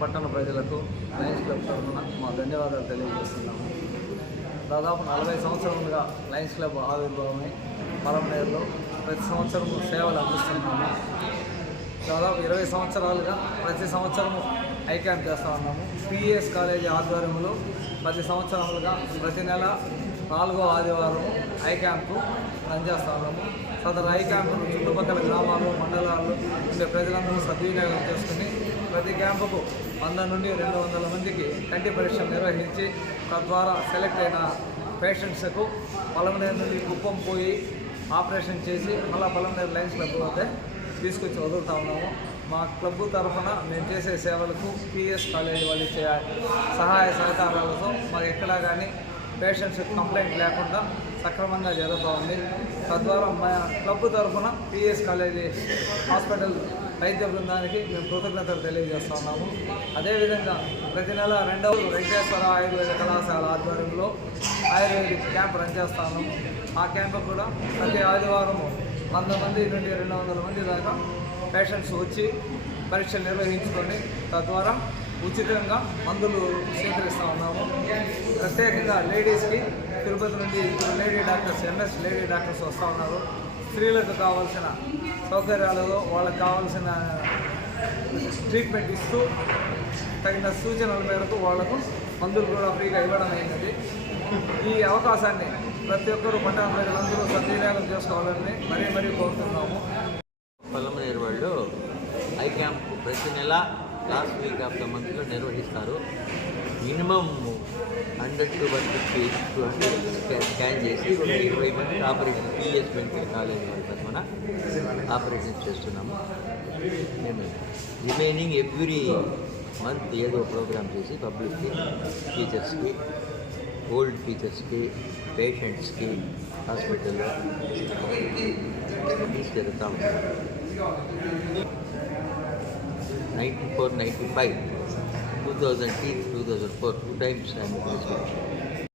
పట్టణ ప్రజలకు Lions club తరఫున మా ధన్యవాదాలు తెలియజేస్తున్నాము. దాదాపు నలభై సంవత్సరాలుగా లయన్స్ క్లబ్ ఆవిర్భావమై పలమనేరులో ప్రతి సంవత్సరం సేవలు అందిస్తున్నాము. దాదాపు ఇరవై సంవత్సరాలుగా ప్రతి సంవత్సరము ఐ క్యాంప్ చేస్తూ ఉన్నాము. పిఎస్ కాలేజీ ఆధ్వర్యంలో ప్రతి సంవత్సరాలుగా ప్రతి నెల నాలుగో ఆదివారం ఐ క్యాంపు రన్ ఉన్నాము. సదరు ఐ చుట్టుపక్కల గ్రామాలు మండలాలు ఉండే ప్రజలందరూ సద్వినియోగం చేసుకుని ప్రతి క్యాంపుకు వంద నుండి రెండు వందల మందికి కంటి పరీక్షలు నిర్వహించి తద్వారా సెలెక్ట్ అయిన పేషెంట్స్కు పొలం నుండి కుప్పం పోయి ఆపరేషన్ చేసి మళ్ళీ పొలంనేరు లైన్స్ క్లబ్ వద్ద తీసుకొచ్చి వదులుతా ఉన్నాము. మా క్లబ్ తరఫున మేము చేసే సేవలకు పిఎస్ కాలేజీ వాళ్ళు ఇచ్చే సహాయ సహకారాలతో మాకు ఎక్కడా కానీ పేషెంట్స్ కంప్లైంట్ లేకుండా సక్రమంగా జరుగుతూ ఉంది తద్వారా మా క్లబ్ తరఫున పిఎస్ కాలేజీ హాస్పిటల్ వైద్య బృందానికి మేము కృతజ్ఞతలు తెలియజేస్తా ఉన్నాము. అదేవిధంగా ప్రతి నెల రెండవ వెంకటేశ్వర ఆయుర్వేద కళాశాల ఆధ్వర్యంలో ఆయుర్వేదిక్ క్యాంప్ రన్ చేస్తాము ఆ క్యాంప్ కూడా ప్రతి ఆదివారము వంద మంది నుండి రెండు వందల మంది దాకా పేషెంట్స్ వచ్చి పరీక్షలు నిర్వహించుకొని తద్వారా ఉచితంగా మందులు స్వీకరిస్తూ ఉన్నాము. ప్రత్యేకంగా లేడీస్కి తిరుపతి నుండి lady doctors MS lady doctors వస్తూ ఉన్నారు. స్త్రీలకు కావాల్సిన సౌకర్యాలు వాళ్ళకి కావాల్సిన ట్రీట్మెంట్ ఇస్తూ తగిన సూచనల మేరకు వాళ్ళకు మందులు కూడా ఫ్రీగా ఇవ్వడం అయినది. ఈ అవకాశాన్ని ప్రతి ఒక్కరూ పట్టణ ప్రజలందరూ సద్వినియోగం చేసుకోవాలని మరీ మరీ కోరుతున్నాము. పల్లమనేరు వాళ్ళు ఐ క్యాంప్ ప్రతి నెల లాస్ట్ వీక్ ఆఫ్ ద మంత్లో నిర్వహిస్తారు. Minimum hundred to one fifty two hundred scan చేసి ఇరవై మందికి operation P S Venkaiah college మన ఆపరేషన్ చేస్తున్నాము. మేము రిమైనింగ్ ఎవ్రీ మంత్ ఏదో ప్రోగ్రామ్ చేసి పబ్లిక్కి టీచర్స్కి ఓల్డ్ టీచర్స్కి పేషెంట్స్కి హాస్పిటల్లో తీసుకెళ్తాము. 94, 95, 2003, 2004, two times I am in this